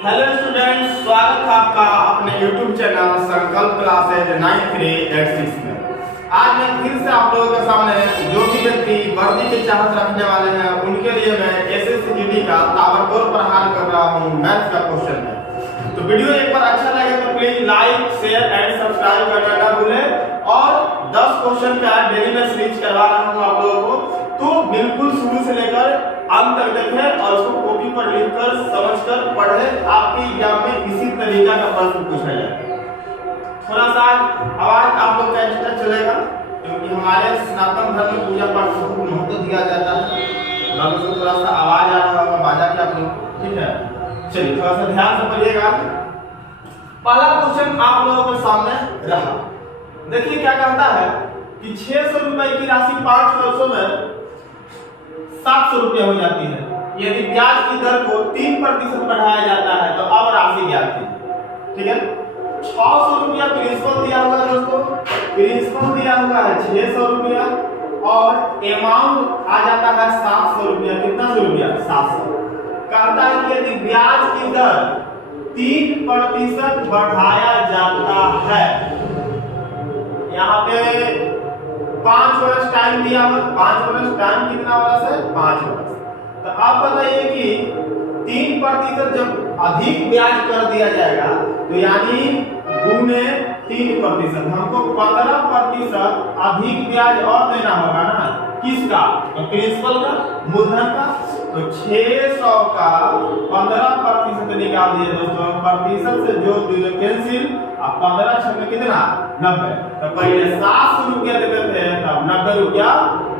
Hello students, स्वागत है आपका अपने YouTube चैनल संकल्प क्लासेज 9386 में। आज मैं फिर से आप लोगों के सामने जो भी व्यक्ति वर्दी की चाहत रखने वाले हैं उनके लिए मैं SSCGD का ताबड़तोड़ प्रहार कर रहा हूँ। मैथ्स का क्वेश्चन है, तो वीडियो एक बार अच्छा लगे तो please like share and subscribe करना ना भूलें। और 10 क्वेश्चन का डेली मैं सीरीज करवा रहा हूँ आप लोगों को, तो बिल्कुल शुरू से लेकर अंत तक देखें और उसको कॉपी पर लिखकर समझकर पढ़ें। आपके एग्जाम में इसी तरीका का प्रश्न पूछा जाए। थोड़ा सा आवाज आप लोग का एक्स्ट्रा चलेगा क्योंकि हमारे सनातन धर्म में पूजा पाठ को महत्व दिया जाता है। बाकी से थोड़ा सा आवाज आ रहा होगा बाजा के आप लोग, ठीक है। चलिए थोड़ा सा ध्यान से पढ़िएगा। पहला क्वेश्चन आप लोगों के सामने रहा। देखिए क्या कहता है कि 600 रुपए की राशि 5 वर्षों में 700 रुपये हो जाती है। यदि ब्याज की दर को 3% बढ़ाया जाता है तो अब राशि ज्ञात कीजिए। ठीक है, 600 रुपया प्रिंसिपल दिया हुआ है दोस्तों, प्रिंसिपल दिया हुआ है 600 रुपया और अमाउंट आ जाता है 700 रुपया। कितना सौ रुपया? 700। कहता है कि यदि ब्याज की दर 3% बढ़ाया जाता है, यहाँ पे 5 वर्ष टाइम दिया हुआ। 5 वर्ष टाइम कितना वर्ष है? 5 वर्ष। तो आप बताइए कि 3% जब अधिक ब्याज कर दिया जाएगा तो यानी गुने 3%, हमको 15% अधिक ब्याज और देना होगा ना। किसका? तो प्रिंसिपल का, मूलधन का। तो 600 का 15% निकाल दिए दोस्तों। प्रतिशत से जो कैंसिल, अब 15 छः कितना? 90। तो पहले 700 रुपया देते थे, तब 90 रुपया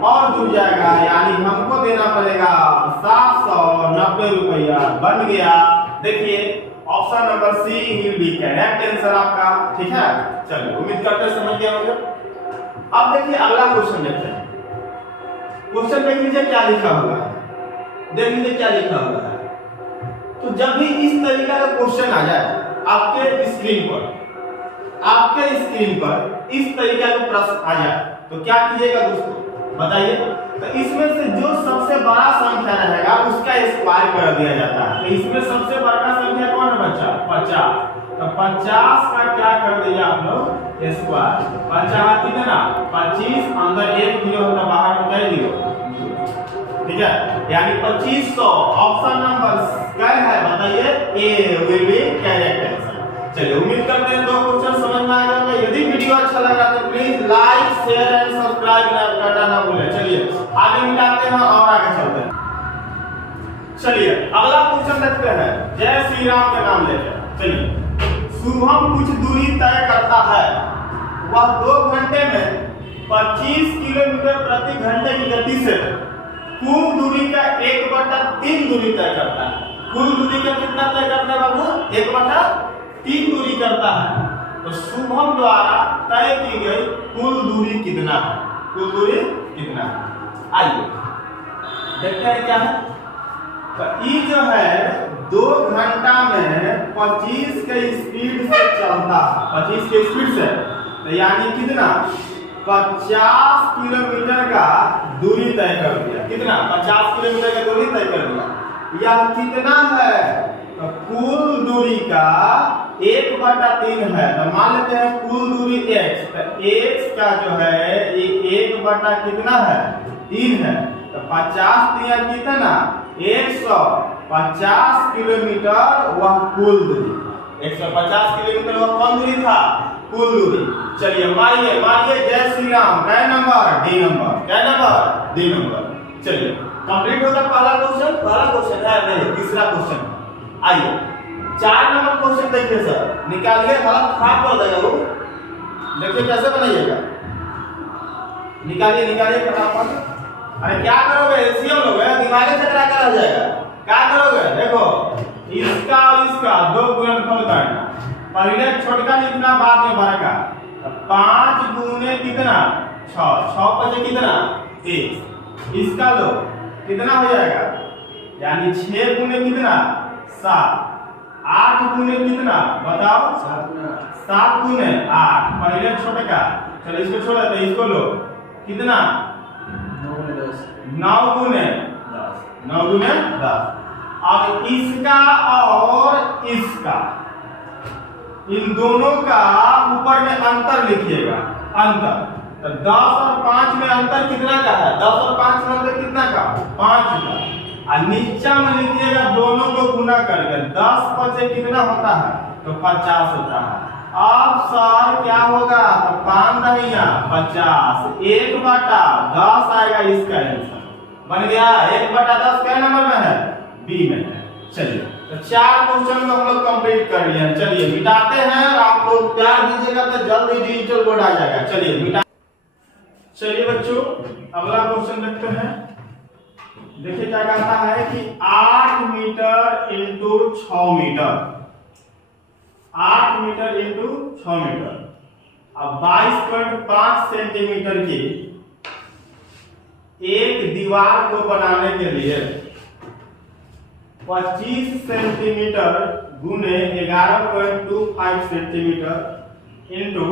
और जुड़ जाएगा, यानी हमको देना पड़ेगा 790 रुपया। बन गया। देखिए option number C will be correct answer आपका। ठीक है, चलिए उम्मीद करते हैं समझ गए होंगे। अब देखिए अगला क्वेश्चन देखते हैं। क्वेश्चन देख लीजिए क्या लिखा हुआ है, देख लीजिए क्या लिखा हुआ है। तो जब भी इस तरीका का क्वेश्चन आ जाए आपके स्क्रीन पर इस तरीका का प्रश्न आ जाए तो क्या कीजिएगा दोस्तों, बताइए। तो इसमें से जो सबसे बड़ा संख्या रहेगा उसका स्क्वायर कर दिया जाता है। तो इसमें सबसे बड़ा संख्या कौन है बच्चा? 50। तो 50 का क्या कर दिया आप लोग? स्क्वायर। 50 कितना? 25, अंदर 1 जीरो होता, बाहर में 2 जीरो। ठीक है, यानी 2500। ऑप्शन नंबर क्या है बताइए? ए विल बी करेक्ट आंसर। चलिए उम्मीद करते हैं 2 क्वेश्चन समझ में आ गए। यदि वीडियो अच्छा लगा तो please like share and subscribe करना ना भूलें। चलिए आगे मिलाते हैं और आगे चलते हैं। चलिए अगला क्वेश्चन देखते हैं। जय श्री राम के नाम लेकर चलिए। शुभम कुछ दूरी तय करता है, वह 2 घंटे में 25 किलोमीटर प्रति घंटे की गति से कुल दूरी का 1/3 दूरी तय करता है। कुल दूरी का कितना तय करता है बाबू? 1/3 दूरी करता है। तो शुभम द्वारा तय की गई कुल दूरी कितना है? कुल दूरी कितना है? आइए देखते हैं क्या है। तो ये जो है 2 घंटा में 25 के स्पीड से चलता है। 25 के स्पीड से, तो यानी कितना? 50 किलोमीटर का दूरी तय कर दिया। कितना? 50 किलोमीटर का दूरी तय कर दिया। यह कितना है? तो कुल दूरी का 1/3 है। तो मान लेते हैं कुल दूरी x, तो x का जो है ये 1 कितना है? 3 है। तो 50 दिया कितना? 150 किलोमीटर वह कुल दूरी। 150 किलोमीटर वह कौन दूरी था? कुल दूरी। चलिए मारिए जय श्री राम। क्या नंबर? D number. क्या नंबर? D number. चलिए कंप्लीट होगा पहला क्वेश्चन है नहीं, तीसरा क्वेश्चन। आइए 4 नंबर क्वेश्चन देखिए सर, निकालिए। हालत खराब कर देगा वो, देखिए कैसे बनाइएगा। निकालिए फटाफट। अरे क्या करोगे? एलसीएम लोगे, दिमाग चकरा कर रह जाएगा। क्या करोगे? देखो इसका और इसका 2 गुणनफल करना। पहले छोटका लिखना, बाद में बड़ा का। 5 गुने कितना? 6। 6 बचे कितना? 1। इसका लो कितना हो जाएगा? यानी 6 गुने कितना? 7। 8 गुने कितना? बताओ। 7 गुने 8। पहले छोटका, चलो इसको छोड़ देते, इसको लो कितना? 9 गुने 10। 9 गुने 10। अब इसका और इसका, इन दोनों का ऊपर में अंतर लिखिएगा, अंतर। तो 10 और 5 में अंतर कितना का है? 10 और 5 में अंतर कितना का? 5 का। और नीचा में लिखिएगा दोनों को गुना करके, 10 5 कितना होता है? तो 50 होता है। अब सर क्या होगा? तो 5 दहिया 50, 1/10 आएगा इसका आंसर। बन गया 1/10 क्या नंबर में है? बी में है। चलिए तो 4 क्वेश्चन को हम लोग कंप्लीट कर लिए हैं। चलिए मिटाते हैं, और आप लोग प्यार दीजिएगा तो जल्दी डिजिटल बोर्ड आ जाएगा। चलिए मिटा। चलिए बच्चों अगला क्वेश्चन देखते हैं। देखिए क्या कहता है कि 8 metre into 6 metre, 8 metre into 6 metre. अब 22.5 सेंटीमीटर की एक दीवार को बनाने के लिए 25 सेंटीमीटर गुने 11.25 सेंटीमीटर इंटू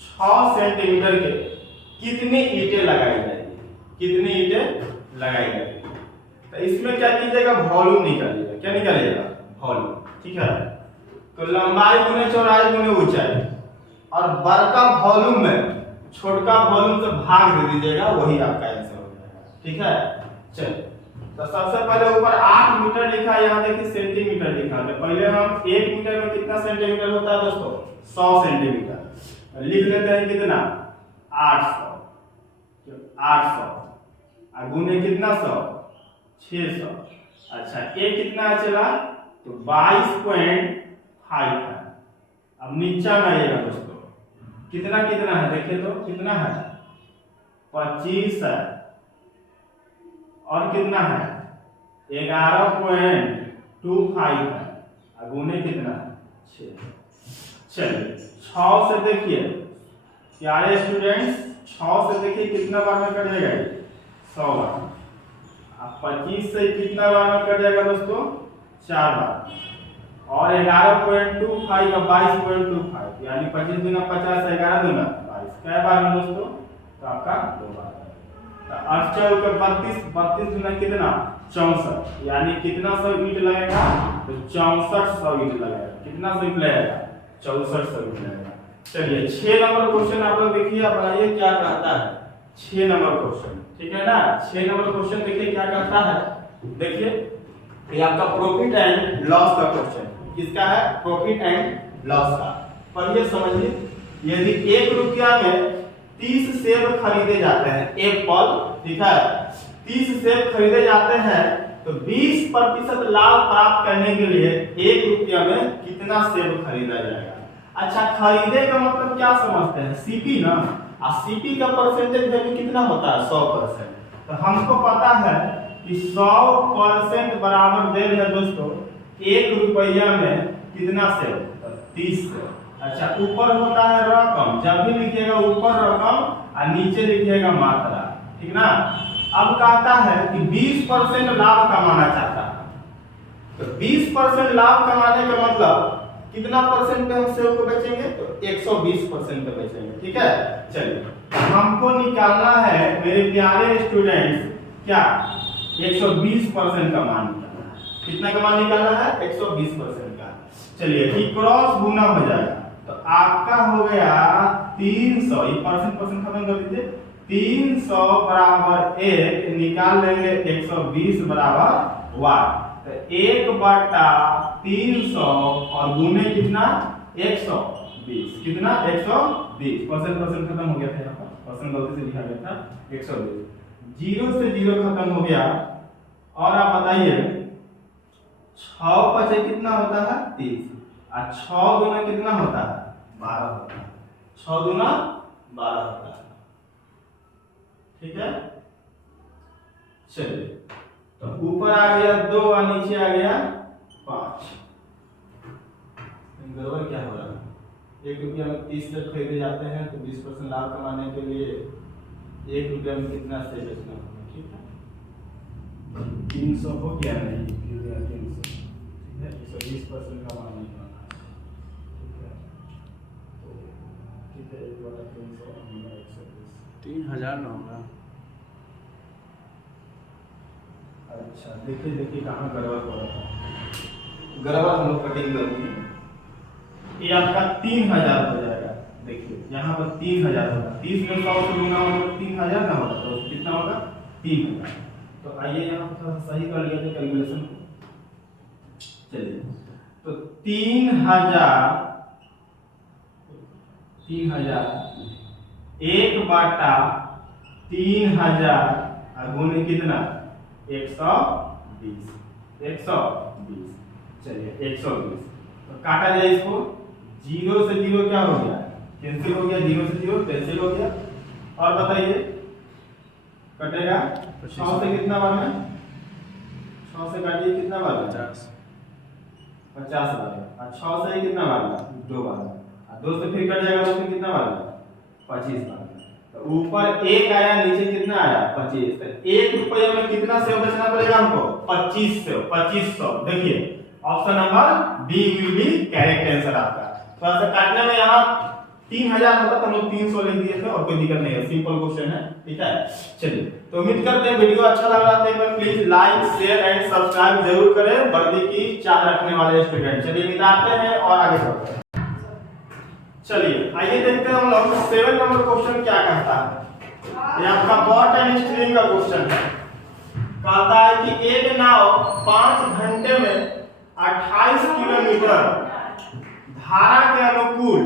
6 सेंटीमीटर के कितनी ईंटें लगाई जाएगी? कितनी ईंटें लगाई जाएगी? तो इसमें क्या कीजिएगा? वॉल्यूम निकालिएगा। क्या निकालिएगा? वॉल्यूम। ठीक है, तो लंबाई गुने चौड़ाई गुने ऊंचाई, और बड़का वॉल्यूम में छोटका वॉल्यूम से भाग दे दीजिएगा, वही आपका आंसर हो जाएगा। ठीक है, चलिए तो सबसे पहले ऊपर 8 मीटर लिखा है, यहाँ देखिए सेंटीमीटर लिखा है। पहले हम 1 मीटर में कितना सेंटीमीटर होता है दोस्तों? 100 सेंटीमीटर। लिख लेते हैं कितना? 800। 800 गुने कितना? 100, 600। अच्छा ये कितना चला? तो 22.5 है। अब नीचा में आइएगा दोस्तों, कितना कितना है देखिए तो, कितना है? 25 है, और कितना है? 11.25 है, गुने कितना है? 6। चलिए 6 से देखिए प्यारे स्टूडेंट्स, 6 से देखिए कितना बार में कट जाएगा? 100 बार। अब 25 से कितना बार में कट जाएगा दोस्तों? 4 बार। और 11.25 का 22.25, यानी 25 गुना 50, 11 गुना 22, क्या बार में दोस्तों? तो आपका 2 बार। तो 8 के 32, 32 गुना कितना? 64, यानी कितना 100 ईंट लगेगा? तो 6400 ईंट लगेगा। कितना 100 ईंट लगेगा? 6400 ईंट लगेगा। चलिए 6 नंबर क्वेश्चन आप लोग देखिए, आप बताइए क्या कहता है 6 नंबर क्वेश्चन। ठीक है ना, 6 नंबर क्वेश्चन देखिए क्या कहता है। देखिए ये आपका प्रॉफिट एंड लॉस का क्वेश्चन। किसका है? प्रॉफिट एंड लॉस का। पढ़िए समझिए, यदि 1 रुपया में 30 सेब खरीदे जाते हैं, एप्पल, ठीक है, 30 सेब खरीदे जाते हैं, तो 20% लाभ प्राप्त करने के लिए 1 रुपया में कितना सेब खरीदा जाएगा? अच्छा खरीदे का मतलब क्या समझते हैं? सीपी ना, और सीपी का परसेंटेज वैल्यू कितना होता है? 100%। तो हमको पता है कि 100% बराबर दे रहे दोस्तों 1 रुपया में कितना सेब? 30 सेब। अच्छा ऊपर होता है रकम, जब भी लिखिएगा ऊपर रकम और नीचे लिखिएगा मात्रा। ठीक ना। अब कहता है कि 20% लाभ कमाना चाहता है, तो 20% लाभ कमाने का मतलब कितना परसेंट पे हम सेब को बेचेंगे? तो 120% पे बेचेंगे। ठीक है, चलिए हमको निकालना है मेरे प्यारे स्टूडेंट्स, क्या 120% का मान निकालना है। कितना का मान निकालना है? 120% का। चलिए कि क्रॉस गुना हो जाएगा, तो आपका हो गया 300, ये परसेंट खत्म कर दीजिए, 300 बराबर 1 निकाल लेंगे 120 बराबर वाट, तो 1/300 और गुने कितना? 120। कितना? 120। परसेंट खत्म हो गया था, यहाँ पर परसेंट गलती से लिखा गया था 120। 0 से 0 खत्म हो गया। और आप बताइए 6 5 कितना होता है? 30, और 6 गुना कितना होता है? 12 होता है। 6 गुना 12 होता है। ठीक है, चलिए तो ऊपर आ गया 2 और नीचे आ गया 5। गड़बड़ क्या हो रहा है? 1 रुपया में 30 सेब खरीदे जाते हैं, तो 20% लाभ कमाने के लिए 1 रुपया में कितना सेब बेचना होगा? ठीक है, 300 हो गया नहीं? 300। ठीक है, 120% का मान निकालना है। ठीक है, तो ठीक है, 1 वाला 300 120 3000 ना होगा। अच्छा देखिए देखिए कहाँ गड़बड़ हो रहा है। गड़बड़ हम लोग कटिंग करेंगे। ये आपका 3000 हो जाएगा। देखिए यहाँ पर 3000 होगा, 30 में 100 से गुना होगा 3000 ना होगा, तो कितना होगा 3000। तो आइए यहाँ पर थोड़ा सही कर लिया जाए कैलकुलेशन को। चलिए तो 3000 1/3000 गुणे कितना 120। चलिए 120 तो काटा जाए इसको। 0 से 0 क्या हो गया, कैंसिल हो गया, 0 से 0 कैंसिल हो गया। और बताइए कटेगा 6 से कितना बार में, 6 से काटिए कितना बार में 50 बार। और 6 से कितना बार में 2 बार। और 2 से फिर कट जाएगा, तो फिर कितना बार में 25 बार। तो ऊपर 1 आया, नीचे कितना आया 25। तो 1 रुपये में कितना सेव बचना पड़ेगा हमको 2500। देखिए option number B will be correct answer आपका। थोड़ा सा काटने में यहाँ 3000 होता तो हम लोग 300 लिख दिए थे, और कोई दिक्कत नहीं है, सिंपल क्वेश्चन है, ठीक है। चलिए तो उम्मीद करते हैं वीडियो अच्छा लग रहा है, तो please like share and subscribe जरूर करें वर्दी की चाह रखने वाले स्टूडेंट। चलिए मिलाते हैं और आगे बढ़ते हैं। चलिए आइए देखते हैं हम लोग 7 नंबर क्वेश्चन क्या कहता है। ये आपका बॉट एंड स्ट्रिंग का क्वेश्चन है। कहता है कि एक नाव 5 घंटे में 28 किलोमीटर धारा के अनुकूल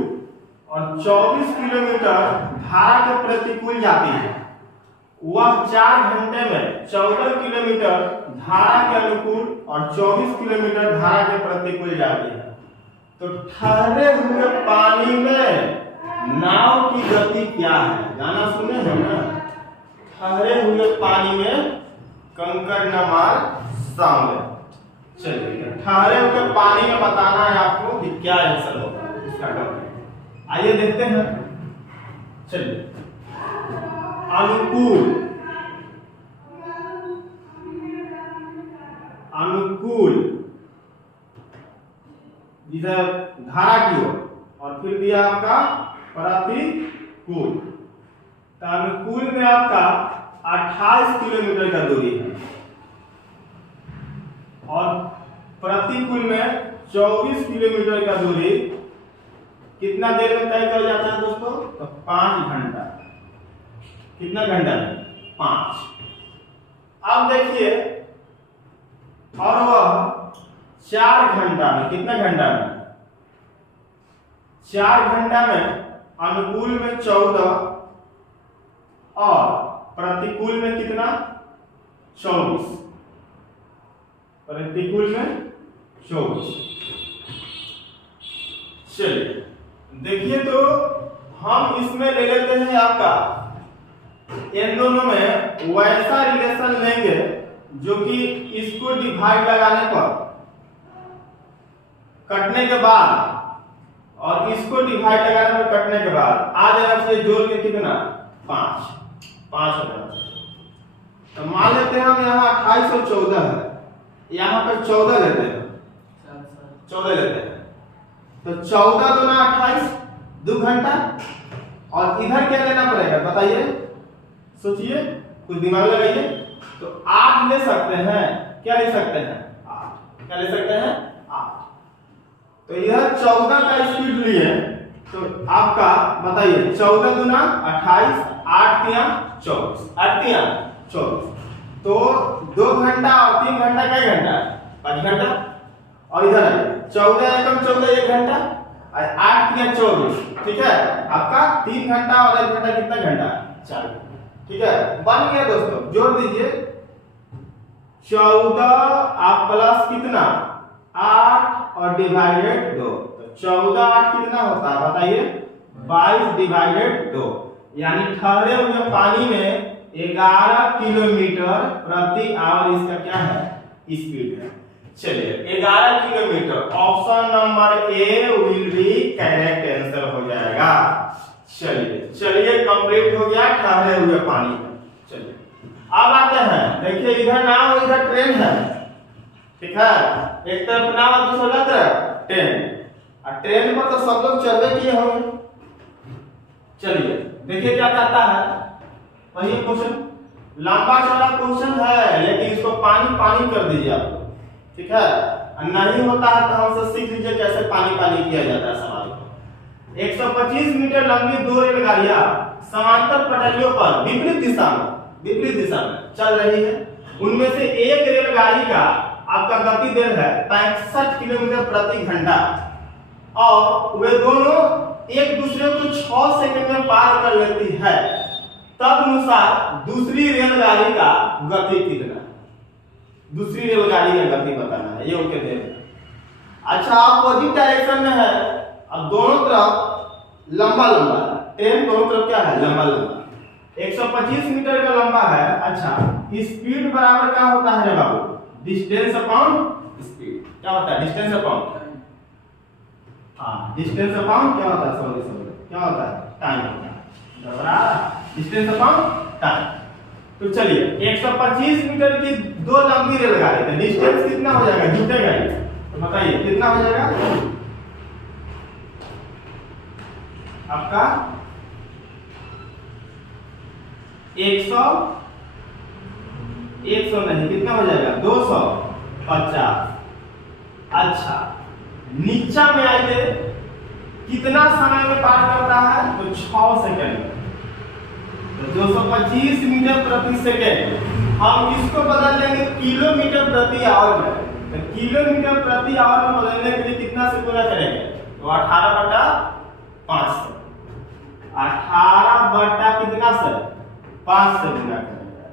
और 24 किलोमीटर धारा के प्रतिकूल जाती है। वह 4 घंटे में 14 किलोमीटर धारा के अनुकूल और 24 किलोमीटर धारा के प्रतिकूल जाती है। तो ठहरे हुए पानी में नाव की गति क्या है। गाना सुने हैं ना, ठहरे हुए पानी में कंकड़ न मार सांवले। चलिए ठहरे हुए पानी में बताना है आपको कि क्या आंसर होगा इसका गति। आइए देखते हैं। चलिए अनुकूल इधर धारा की ओर, और फिर दिया आपका प्रतिकूल। तो अनुकूल में आपका 28 किलोमीटर का दूरी है, और प्रतिकूल में 24 किलोमीटर का दूरी कितना देर में तय कर जाता है दोस्तों, तो 5 घंटा। कितना घंटा में 5। अब देखिए और वह 4 घंटा में, कितना घंटा में 4 घंटा में अनुकूल में 14 और प्रतिकूल में कितना 24। प्रतिकूल में 24। चलिए देखिए तो हम इसमें ले लेते हैं आपका, इन दोनों में वैसा रिलेशन लेंगे जो कि इसको डिवाइड लगाने पर कटने के बाद और इसको डिवाइड लगाने पर कटने के बाद आ जाना चाहिए जोड़ के कितना 5 हो जाना चाहिए। तो मान लेते हैं हम यहाँ 28 और 14 है, यहाँ पे 14 लेते हैं, 14 लेते हैं। तो 14 दूना 28 2 घंटा। और इधर क्या लेना पड़ेगा बताइए, सोचिए, कुछ दिमाग लगाइए। तो 8 ले सकते हैं, क्या ले सकते हैं 8, क्या ले सकते हैं 8। तो इधर 14 का स्पीड लिए, तो आपका बताइए 14 दूना 28, 8 तिया 24, 8 तिया 24। तो 2 घंटा और 3 घंटा क्या घंटा 5 घंटा। और इधर 14 एकम 14 1 घंटा, 8 तिया 24, ठीक है। आपका 3 घंटा और 1 घंटा कितना घंटा 4, ठीक है। बन गया दोस्तों, जोड़ दीजिए 14 आप प्लस कितना 8 और डिवाइडेड 2। तो 14 8 कितना होता है बताइए 22/2, यानी ठहरे हुए पानी में 11 किलोमीटर प्रति आवर इसका क्या है स्पीड है। चलिए 11 kilometre, option number A will be correct answer हो जाएगा। चलिए कंप्लीट हो गया ठहरे हुए पानी में। चलिए अब आते हैं, देखिए इधर नाव इधर ट्रेन है, ठीक है। एक तरफ नाव और दूसरा तरफ ट्रेन, और ट्रेन पर तो सब लोग चढ़े किए होंगे। चलिए देखिए क्या कहता है, वही क्वेश्चन लंबा चौड़ा क्वेश्चन है, लेकिन इसको पानी पानी कर दीजिए आप लोग, ठीक है। नहीं होता है तो हमसे सीख लीजिए कैसे पानी पानी किया जाता है सवाल को। 125 मीटर लंबी 2 रेलगाड़ियां समांतर पटरियों पर विपरीत दिशा में चल रही है। उनमें से एक रेलगाड़ी का आपका गति वेग है 65 किलोमीटर प्रति घंटा और वे दोनों एक दूसरे को 6 सेकंड में पार कर लेती है। तदनुसार दूसरी रेलगाड़ी का गति कितना? दूसरी रेलगाड़ी का गति बताना है, ये उनके दे। अच्छा, अपोजिट डायरेक्शन में है, अब दोनों तरफ लंबा ट्रेन दोनों तरफ क्या है? लंबा 125 मीटर का लंबा है। अच्छा, स्पीड बराबर क्या होता है रे बाबू? Distance upon speed. क्या होता है? डिस्टेंस अपॉन, हाँ, डिस्टेंस अपॉन क्या होता है? सॉरी क्या होता है? टाइम होता है बराबर डिस्टेंस अपॉन टाइम। तो चलिए 125 मीटर की 2 लंबी रेलगाड़ी, तो डिस्टेंस कितना हो जाएगा? जुटेगा ये, तो बताइए कितना हो जाएगा आपका? 100 नहीं, कितना हो जाएगा? 250। अच्छा, नीचा में आइए, कितना समय में पार करता है? तो 6 सेकंड में। तो 225 मीटर प्रति सेकंड, हम इसको बदल देंगे किलोमीटर प्रति आवर में। तो किलोमीटर प्रति आवर में बदलने के लिए कितना से गुना करेंगे? तो 18/5 से, 18 बटा कितना से? 5 से गुना करेंगे।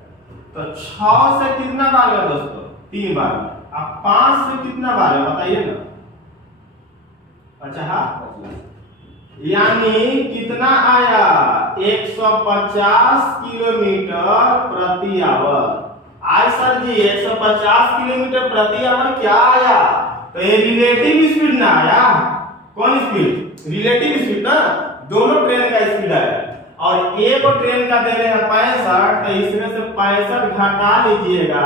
तो 6 से कितना बार है दोस्तों? 3 बार। अब 5 से कितना बार है बताइए ना? 50, यानी कितना आया? 150 किलोमीटर प्रति आवर। आज सर जी 150 किलोमीटर प्रति आवर क्या आया? तो ये रिलेटिव स्पीड ना आया। कौन स्पीड? रिलेटिव स्पीड ना, दोनों ट्रेन का स्पीड आया। और एक ट्रेन का दे रहे हैं 65, तो इसमें से 65 घटा लीजिएगा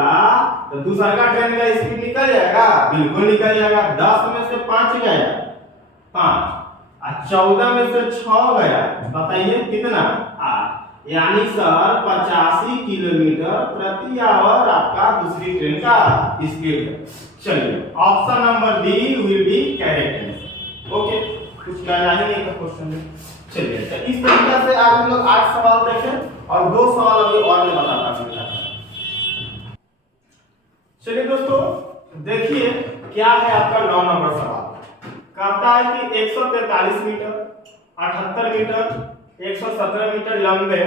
तो दूसरा का ट्रेन का स्पीड निकल जाएगा? बिल्कुल निकल जाएगा। 10 में से 5 गया 5, 14 में से 6 गया, बताइए कितना? 8। यानी सर 85 किलोमीटर प्रति आवर आपका दूसरी ट्रेन का स्पीड है। चलिए option number D will be correct answer. Okay, कुछ कहना ही नहीं था क्वेश्चन में। चलिए तो इस तरीके से आज हम लोग 8 सवाल देखें और 2 सवाल अभी और मैं बताता हूं। चलिए दोस्तों देखिए क्या है आपका 9 नंबर सवाल। कहता है कि 143 मीटर, 78 मीटर, 117 मीटर लंबे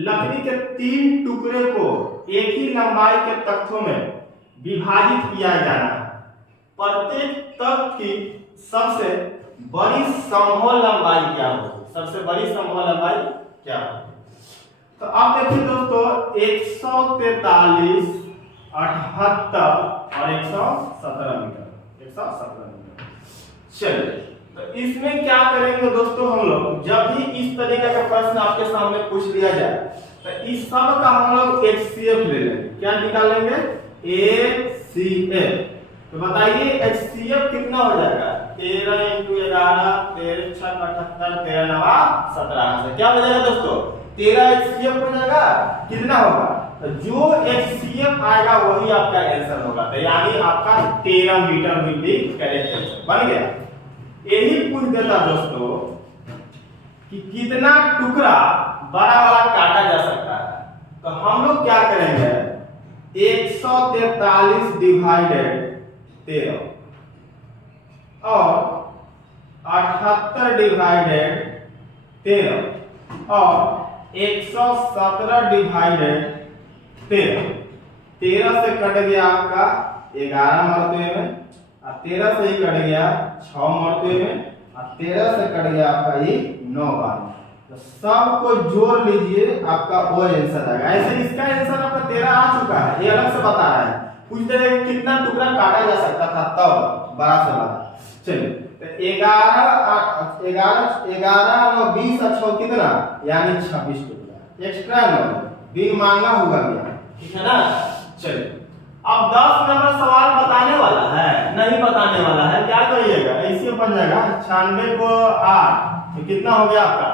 लकड़ी के 3 टुकड़े को एक ही लंबाई के तख्तों में विभाजित किया जाना है। प्रत्येक तख्त की सबसे बड़ी संभव लंबाई क्या होगी? सबसे बड़ी संभव लंबाई क्या होगी? तो अब देखिए दोस्तों 143, 78 और 117 मीटर, 117 मीटर। चलिए तो इसमें क्या करेंगे दोस्तों हम लोग? जब भी इस तरीके का प्रश्न आपके सामने पूछ लिया जाए तो इस सब का हम लोग HCF ले लेंगे। क्या निकालेंगे? HCF। तो बताइए HCF कितना हो जाएगा? 13 × 11, 13 × 6 = 78, 13 × 9 = 17 से क्या हो जाएगा दोस्तों? 13 HCF हो जाएगा। कितना होगा? तो जो HCF आएगा वही आपका आंसर होगा। तो यानी आपका 13 metre will be correct answer बन गया। यही पूछ देता दोस्तों कि कितना टुकड़ा बड़ा वाला काटा जा सकता है। तो हम लोग क्या करेंगे? 143 डिवाइडेड 13 और 78 डिवाइडेड 13 और 117 डिवाइडेड 13। 13 से कट गया आपका 11 मरते में, 13 से ही कट गया 6 मरते में, और 13 से कट गया आपका ये 9 बार। तो सबको जोड़ लीजिए आपका वो आंसर आएगा। ऐसे इसका आंसर आपका 13 आ चुका है, ये अलग से बता रहा है। पूछते हैं कितना टुकड़ा काटा जा सकता था तब, बड़ा से बड़ा। चलिए तो 11 9 20 और 6 कितना? यानी 26 टुकड़ा एक्स्ट्रा 9 बिन मांगा हुआ गया, ठीक है ना। चलिए अब 10 नंबर सवाल बताने वाला है, नहीं बताने वाला है, क्या करिएगा? ऐसे बन जाएगा 96 को 8 तो कितना हो गया आपका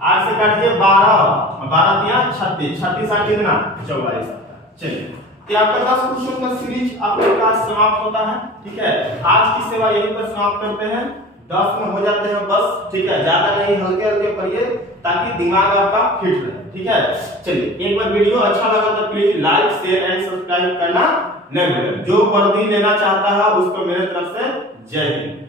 8 से काटिए 12, 12 दिया 36, 36 8 कितना 44 आता है। चलिए तो आपका 10 क्वेश्चन का सीरीज आपके पास समाप्त होता है। ठीक है, आज की सेवा यहीं पर समाप्त करते हैं। 10 में हो जाते हैं बस। ठीक है, ज्यादा नहीं, हल्के हल्के पढ़िए ताकि दिमाग आपका फिट रहे। ठीक है, चलिए एक बार वीडियो अच्छा लगा तो please like share and subscribe करना नहीं भूलें। जो वर्दी लेना चाहता है उसको मेरे तरफ से जय हिंद।